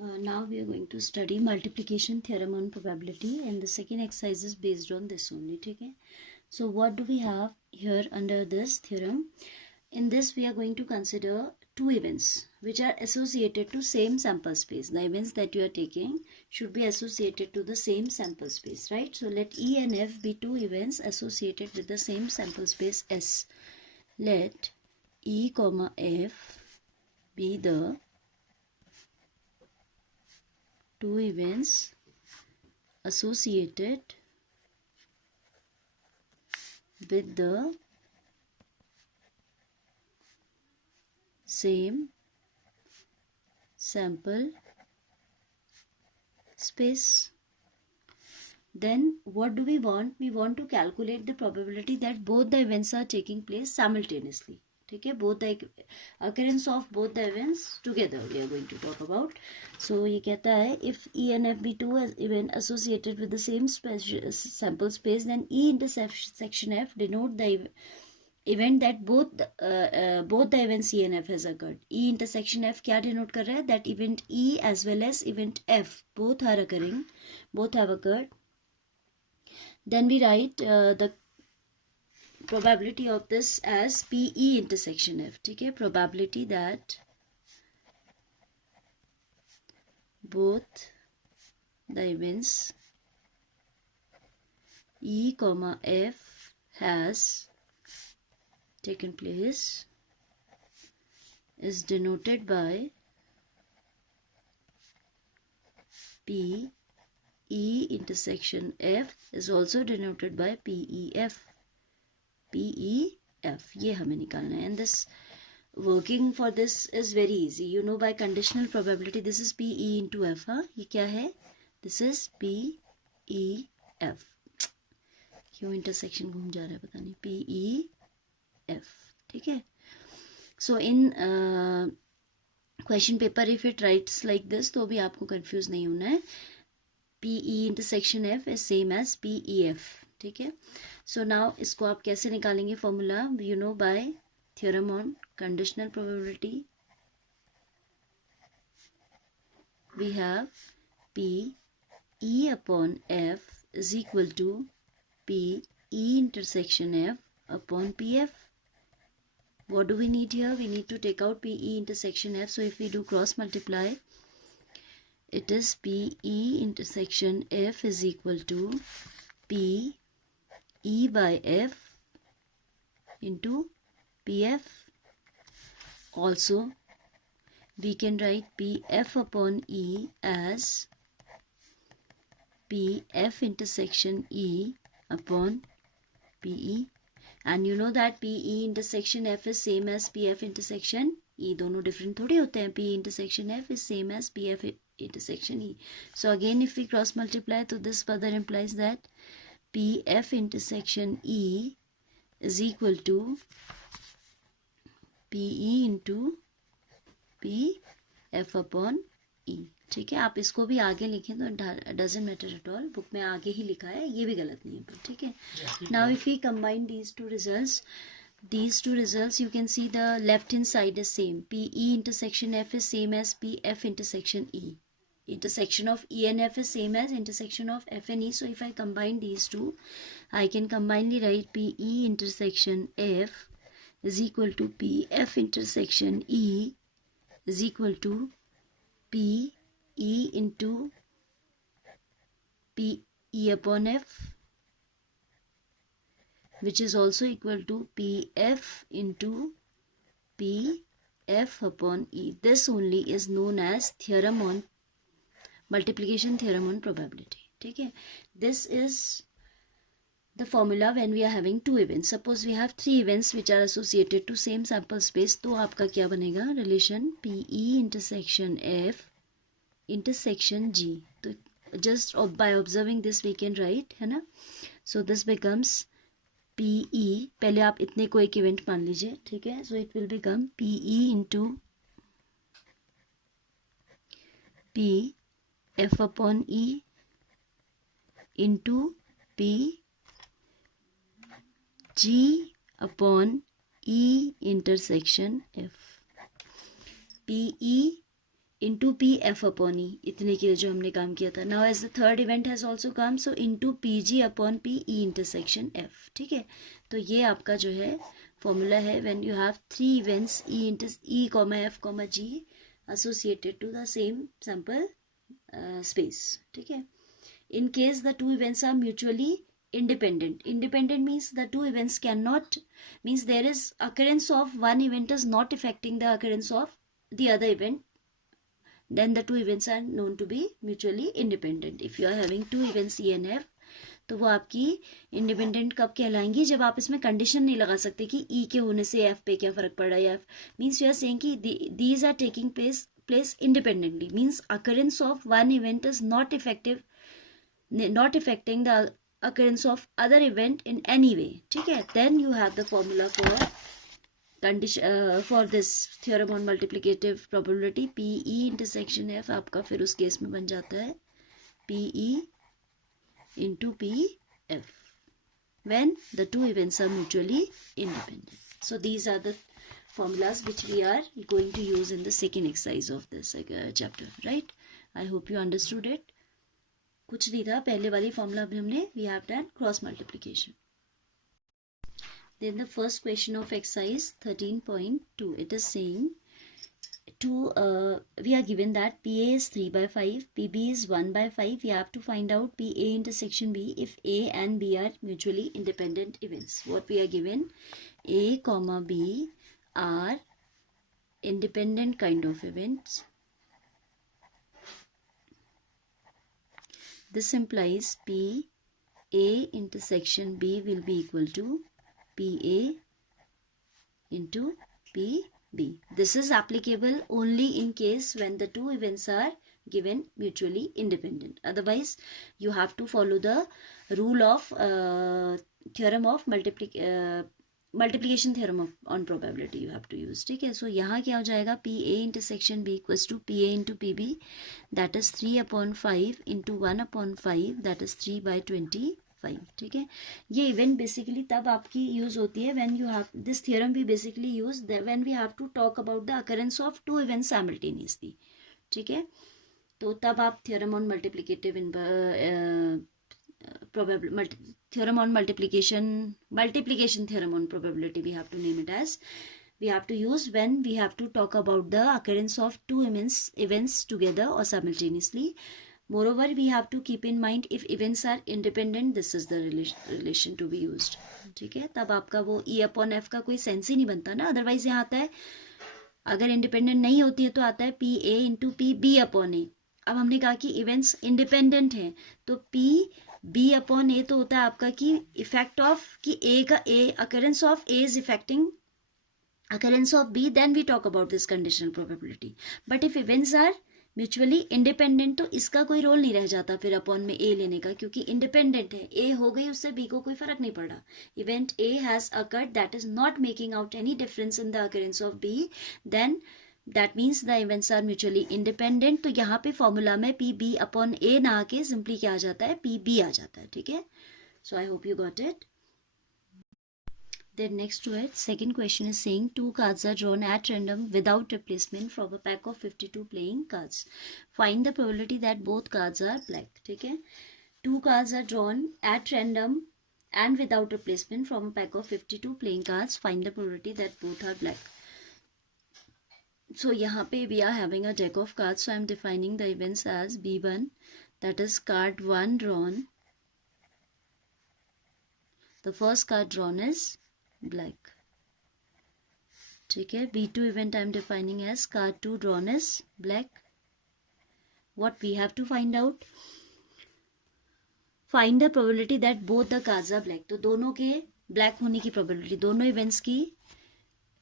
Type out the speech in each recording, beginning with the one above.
Now we are going to study multiplication theorem on probability, and the second exercise is based on this only. Okay, so what do we have here under this theorem? In this we are going to consider two events which are associated to same sample space. The events that you are taking should be associated to the same sample space, right? So let E and F be two events associated with the same sample space S. Let E comma F be the two events associated with the same sample space. Then what do we want? We want to calculate the probability that both the events are taking place simultaneously. Okay, both the occurrence of both the events together we are going to talk about. So ये कहता है if E and F be two event associated with the same sample space, then E intersection F denote the event that both the events E and F has occurred. E intersection F क्या denote कर रहा है? That event E as well as event F both are occurring, both have occurred. Then we write the probability of this as PE intersection F. ठीक है, probability that both the events E comma F has taken place is denoted by P E intersection F is also denoted by PEF. PEF ये हमें निकालना है, and this working for this is very easy. You know by conditional probability this is PE into F. हाँ, ये क्या है? This is PEF. क्यों intersection घूम जा रहा है पता नहीं. PEF. ठीक है. So in question paper if it writes like this तो भी आपको confuse नहीं होना है. PE intersection F is same as PEF. ठीक है. So now इसको आप कैसे निकालेंगे formula? You know by theorem on conditional probability. We have PE upon F is equal to PE intersection F upon PF. What do we need here? We need to take out PE intersection F. So if we do cross multiply, it is PE intersection F is equal to PE by F into PF. Also, we can write PF upon E as PF intersection E upon PE. And you know that PE intersection F is same as PF intersection E. दोनों different थोड़े होते हैं. PE intersection F is same as PF intersection E. So again if we cross multiply, so this further implies that PF intersection E is equal to PE into PF upon E. ठीक है, आप इसको भी आगे लिखें तो doesn't matter at all. Book में आगे ही लिखा है, ये भी गलत नहीं है पर ठीक है. Now if we combine these two results you can see the left hand side is same. PE intersection F is same as PF intersection E. Intersection of E and F is same as intersection of F and E. So if I combine these two, I can combinedly write PE intersection F is equal to PF intersection E is equal to PE into PE upon F, which is also equal to PF into PF upon E. This only is known as theorem on multiplication theorem on probability. ठीक है. This is the formula when we are having two events. Suppose we have three events which are associated to same sample space, तो आपका क्या बनेगा? Relation PE intersection F intersection G. तो just by observing this we can write, है ना? So this becomes PE. पहले आप इतने को एक event मान लीजिए, ठीक है? So it will become PE into P F upon E into P G upon E intersection F. PE into P F upon E, इतने के लिए जो हमने काम किया था. Now as the third event has also come, so into P G upon P E intersection F. ठीक है, तो ये आपका जो है फॉर्मूला है when you have 3 events E comma F comma G associated to the same sample space. ठीक है, in case the two events are mutually independent means the two events cannot, means there is occurrence of one event is not affecting the occurrence of the other event, then the two events are known to be mutually independent. If you are having two events E and F, तो वो आपकी independent कब कहलाएंगी, जब आप इसमें condition नहीं लगा सकते कि ई के होने से एफ पे क्या फर्क पड़ रहा है. F means you are saying कि these are taking place independently, means occurrence of one event is not affecting the occurrence of other event in any way. ठीक है, then you have the formula for this theorem on multiplicative probability, PE intersection F आपका फिर उस case में बन जाता है PE into PF when the two events are mutually independent. So these are the formulas which we are going to use in the second exercise of this chapter, right? I hope you understood it. कुछ नहीं था पहले वाली formula भी हमने, we have done cross multiplication. Then the first question of exercise 13.2, it is saying we are given that PA is 3 by 5, PB is 1 by 5. We have to find out PA intersection B if A and B are mutually independent events. What we are given, A comma B are independent kind of events. This implies PA intersection B will be equal to PA into PB. This is applicable only in case when the two events are given mutually independent. Otherwise, you have to follow the rule of theorem of multiplication theorem on probability you have to use. ठीक है, so यहाँ क्या हो जाएगा, PA intersection B equals to PA into PB, that is 3/5 into 1/5, that is 3/25. ठीक है, ये event basically तब आपकी यूज होती है when you have this theorem we basically use when we have to talk about the occurrence of two events simultaneously. ठीक है, तो तब आप theorem on multiplicative theorem on multiplication theorem on probability we have to name it as, we have to use when we have to talk about the occurrence of two events together or simultaneously. Moreover, we have to keep in mind if events are independent, this is the relation to be used. ठीक है, तब आपका वो E upon F का कोई sense ही नहीं बनता ना. अदरवाइज यहाँ आता है अगर इंडिपेंडेंट नहीं होती है तो आता है PA into PB upon A. अब हमने कहा कि इवेंट्स इंडिपेंडेंट हैं तो PB upon A तो होता है आपका कि इफेक्ट ऑफ कि A का occurrence of A is affecting occurrence of B, then we talk about this conditional probability. But if events are mutually independent तो इसका कोई रोल नहीं रह जाता फिर अपॉन में ए लेने का, क्योंकि इंडिपेंडेंट है. ए हो गई उससे बी को कोई फर्क नहीं पड़ा. Event A has occurred that is not making out any difference in the occurrence of B, then that means the events are mutually independent. तो यहाँ पे फॉर्मूला में पी बी अपॉन ए ना आके सिंपली क्या आ जाता है, पी बी आ जाता है. ठीक है, so I hope you got it. Then next to it, second question is saying two cards are drawn at random without replacement from a pack of 52 playing cards. Find the probability that both cards are black. ठीक है, two cards are drawn at random and without replacement from a pack of 52 playing cards. Find the probability that both are black. So यहाँ पे we are having a deck of cards. So I am defining the events as B1, that is card 1 drawn. The first card drawn is black. ठीक है, B2 event I am defining as card 2 drawn as black. What we have to find out? Find the probability that both the cards are black. तो दोनों के black होने की probability, दोनों events की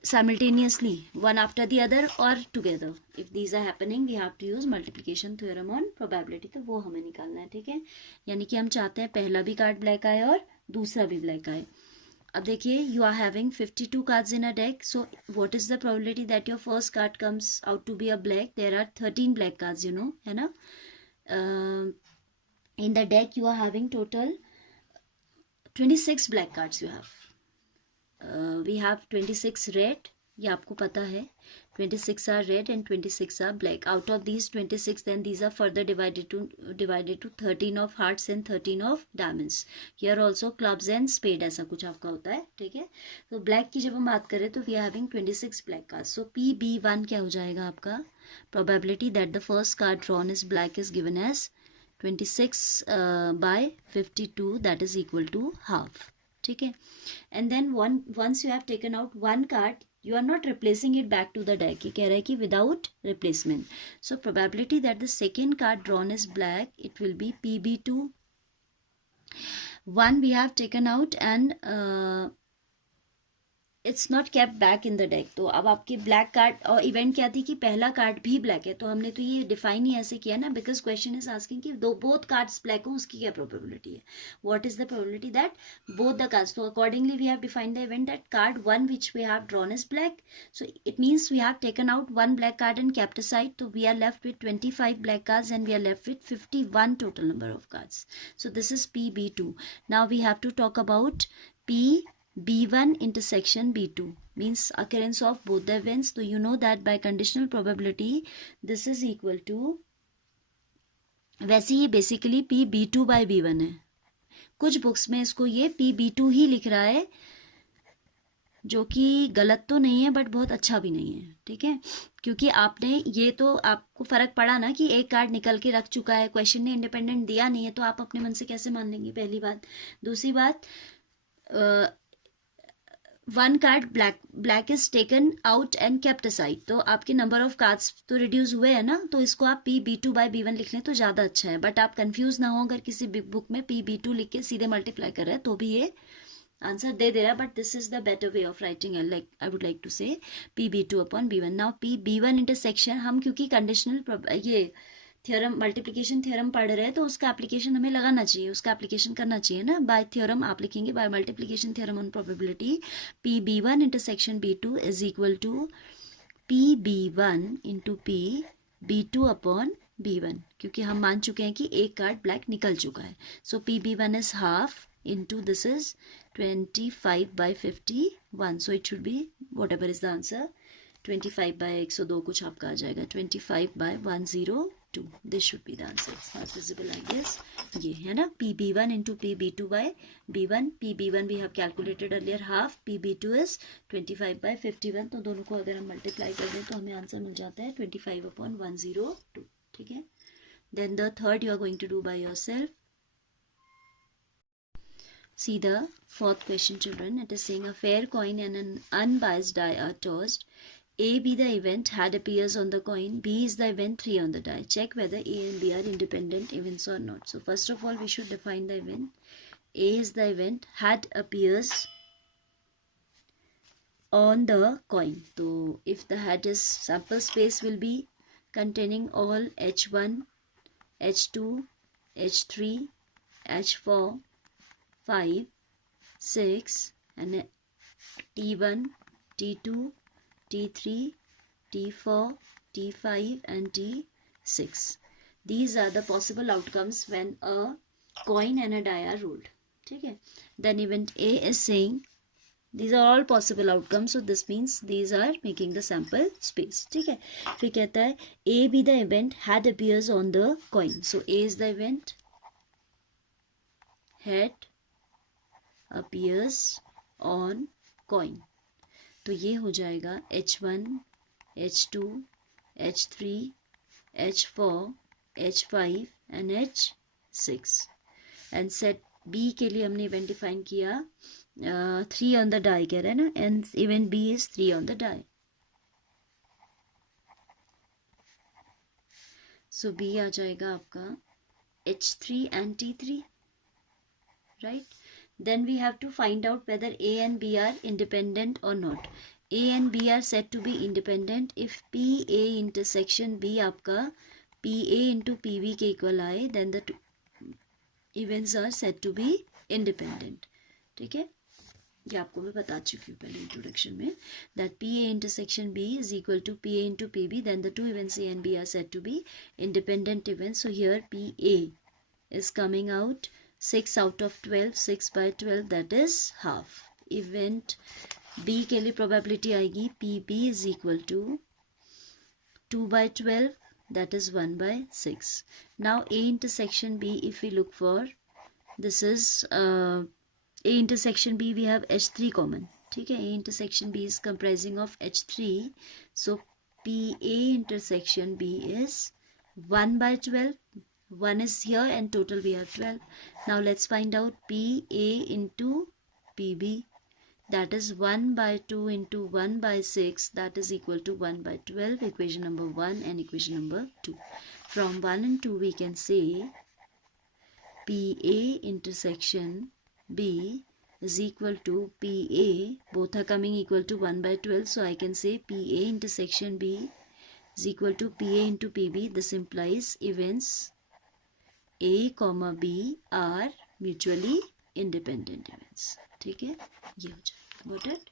simultaneously, one after the other or together. If these are happening, we have to use multiplication theorem on probability. तो वो हमें निकालना है. ठीक है, यानी कि हम चाहते हैं पहला भी कार्ड ब्लैक आए और दूसरा भी ब्लैक आए. अब देखिए, you are having 52 cards in a deck. So what is the probability that your first card comes out to be a black? There are 13 black cards, you know, है ना. In the deck you are having total 26 black cards. You have we have 26 red, ये आपको पता है. 26 are red and 26 are black. Out of these 26, then these are further divided to 13 of hearts and 13 of diamonds. Here also clubs and spade ऐसा कुछ आपका होता है, ठीक है. तो black की जब हम बात करें तो we are having 26 black cards. So PB1 क्या हो जाएगा आपका? Probability that the first card drawn is black is given as 26 by 52, that is equal to half. ठीक है. And then once you have taken out one card, you are not replacing it back to the deck. ये कह रहा है कि without replacement. So probability that the second card drawn is black, it will be PB2. One we have taken out and it's not kept back in the deck. तो अब आपके black card और event क्या थी कि पहला card भी black है, तो हमने तो ये डिफाइन ही ऐसे किया ना, बिकॉज क्वेश्चन इज आस्किंग कि बोथ कार्ड्स ब्लैक हो, उसकी क्या प्रोबेबिलिटी है, what is the probability that both the cards. तो accordingly we have defined the event that card one which we have drawn is black, so it means we have taken out one black card and kept aside. तो we are left with 25 black cards and we are left with 51 total number of cards. So this is PB2. Now we have to talk about B1 intersection B2, means occurrence of both the events. So you know that by conditional probability this is equal to, वैसे ही basically PB2 by B1 है. कुछ books में इसको ये PB2 ही लिख रहा है, जो कि गलत तो नहीं है बट बहुत अच्छा भी नहीं है, ठीक है. क्योंकि आपने ये तो आपको फर्क पड़ा ना कि एक कार्ड निकल के रख चुका है, क्वेश्चन ने इंडिपेंडेंट दिया नहीं है, तो आप अपने मन से कैसे मान लेंगे, पहली बात. दूसरी बात, one card black is taken out and kept aside, तो आपके नंबर ऑफ कार्ड्स तो रिड्यूस हुए हैं ना, तो इसको आप PB2 by B1 लिख लें तो ज़्यादा अच्छा है. बट आप कंफ्यूज ना हो, अगर किसी बुक में PB2 लिख के सीधे मल्टीप्लाई कर रहे हैं तो भी ये आंसर दे रहा है, but this is the better way of writing. Like I would like to say PB2 upon B1. Now PB1 intersection, हम क्योंकि कंडीशनल ये थ्योरम मल्टीप्लिकेशन थ्योरम पढ़ रहे हैं तो उसका एप्लीकेशन हमें लगाना चाहिए, उसका एप्लीकेशन करना चाहिए ना. बाय थ्योरम आप लिखेंगे by multiplication theorem on probability PB1 intersection B2 is equal to PB1 into PB2 upon B1, क्योंकि हम मान चुके हैं कि एक कार्ड ब्लैक निकल चुका है. सो PB1 is half into this is 25 by 51. So it should be what ever is the answer 25 by 102 कुछ आपका आ जाएगा 25 by 102. This should be the answer. It's not visible like this. ये है ना PB1 into PB2 by B1. PB1 we have calculated earlier half. PB2 is 25 by 51. तो दोनों को अगर हम मल्टीप्लाई कर दें तो हमें आंसर मिल जाता है 25 upon 102. ठीक है. Then the third you are going to do by yourself. See the fourth question, children. It is saying a fair coin and an unbiased die are tossed. A be the event had appears on the coin, B is the event 3 on the die. Check whether A and B are independent events or not. So first of all we should define the event. A is the event, had appears on the coin. So if the hat is sample space will be containing all H1, H2, H3, H4, 5, 6 and T1, T2, T3, T4, T5 and T6. These are the possible outcomes when a coin and a die are rolled. ठीक है. Then event A is saying these are all possible outcomes, so this means these are making the sample space. ठीक है. फिर कहता है A be the event had appears on the coin. So A is the event, had appears on coin. तो ये हो जाएगा H1, H2, H3, H4, H5 and H6. And set B के लिए हमने इवेंट डिफाइन किया 3 ऑन द डाई कह रहा है ना, and event B is 3 on the die. So B आ जाएगा आपका H3 and T3, right? Then we have to find out whether A and B are independent or not. A and B are said to be independent if PA intersection B आपका PA into PB के equal आए, then the two events are said to be independent. ठीक है. ये आपको मैं बता चुकी हूँ पहले इंट्रोडक्शन में, that PA intersection B is equal to PA into PB, then the two events A and B are said to be independent events. So here PA is coming out 6 out of 12, 6 by 12, that is half. Event B के लिए probability आएगी PB is equal to 2 by 12, that is 1 by 6. Now A intersection B, if we look for, this is A intersection B, we have H3 common. ठीक है, A intersection B is comprising of H3. So PA intersection B is 1 by 12. 1 is here and total we have 12. Now let's find out PA into PB. That is 1 by 2 into 1 by 6. That is equal to 1 by 12. Equation number 1 and equation number 2. From 1 and 2 we can say PA intersection B is equal to PA. Both are coming equal to 1 by 12. So I can say PA intersection B is equal to PA into PB. This implies events A, B are mutually independent events. ठीक है, ये हो जाएगा. Got it?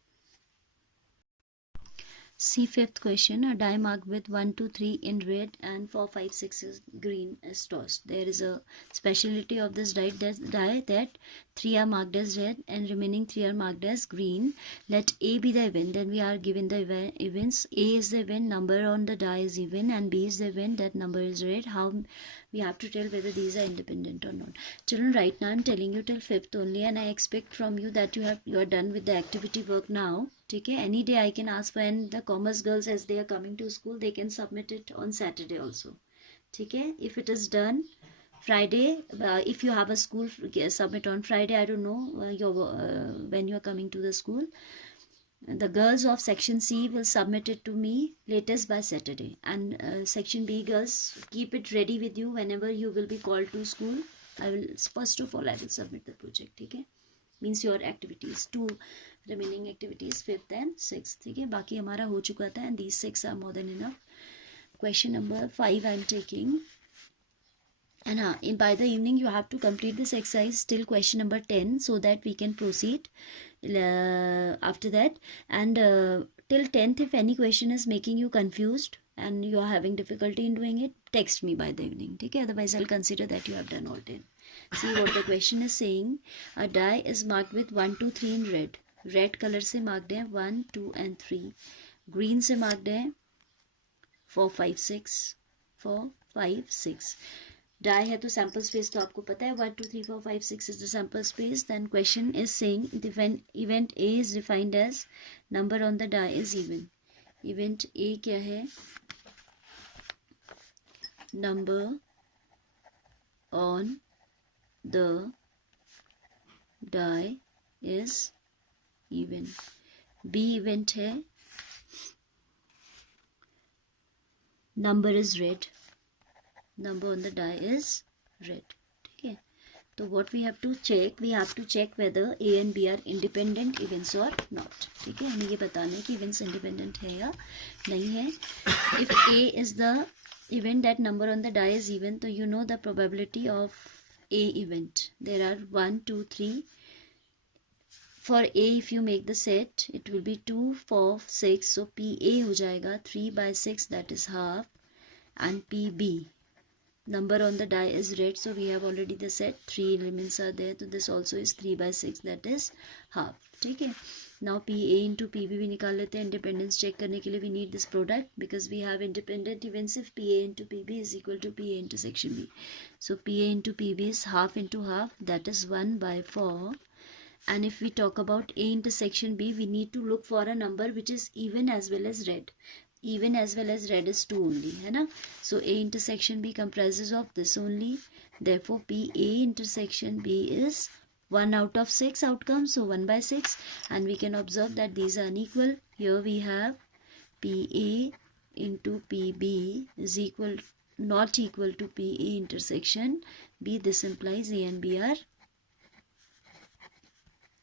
See fifth question. A die marked with 1, 2, 3 in red and 4, 5, 6 is green is tossed. There is a speciality of this die that 3 are marked as red and remaining 3 are marked as green. Let A be the event. Then we are given the events. A is the event, number on the die is even, and B is the event, that number is red. How we have to tell whether these are independent or not. Children, right now I'm telling you till 5th only, and I expect from you that you are done with the activity work now. Okay, any day I can ask when the commerce girls, as they are coming to school, they can submit it on Saturday also. Okay, if it is done Friday, if you have a school, submit on Friday. I don't know when you are coming to the school. The girls of section C will submit it to me latest by Saturday, and section B girls, keep it ready with you whenever you will be called to school. I will first of all submit the project. Okay, means your activities, 2 remaining activities, 5th and 6th. ठीक है, बाकी हमारा हो चुका था, and these 6 are more than enough. Question number 5 I am taking, and by the evening you have to complete this exercise till question number 10, so that we can proceed after that. And till 10th, if any question is making you confused and you are having difficulty in doing it, text me by the evening. Okay, otherwise I'll consider that you have done all 10. See what the question is saying. A die is marked with 1, 2, 3 in red. Red color से marked है 1, 2 and 3. Green से marked है 4, 5, 6. 4, 5, 6. Die है तो sample space तो आपको पता है 1, 2, 3, 4, 5, 6 is the sample space. Then question is saying when event A is defined as number on the die is even. Event A क्या है? Number on the die is even. B event है number is red. Number on the die is red. ठीक है, तो what we have to check? We have to check whether A and B are independent events or not. ठीक है, हमें ये बताना है कि events independent है या नहीं है. If A is the event that number on the die is even, तो you know the probability of A event. There are 1, 2, 3. For A, if you make the set, it will be 2, 4, 6. So PA हो जाएगा 3 by 6, that is half. And PB, number on the die is red, so we have already the set. 3 elements are there, so this also is 3 by 6, that is half. ठीक है, now PA into PB भी निकाल लेते हैं. Independence check करने के लिए we need this product, because we have independent events if PA into PB is equal to PA intersection B. So PA into PB is half into half, that is 1 by 4. And if we talk about A intersection B, we need to look for a number which is even as well as red. Even as well as red is 2 only, है ना? So A intersection B comprises of this only. Therefore PA intersection B is 1 out of 6 outcomes, so 1 by 6. And we can observe that these are unequal. Here we have PA into PB is not equal to PA intersection B. This implies A and B are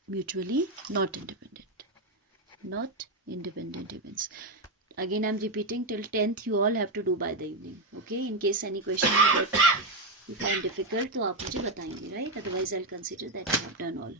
mutually not independent. Not independent events. Again, I am repeating, till 10th you all have to do by the evening. Okay, in case any question you find difficult, तो आप मुझे बताएंगे, right? Otherwise I'll consider that you have done all.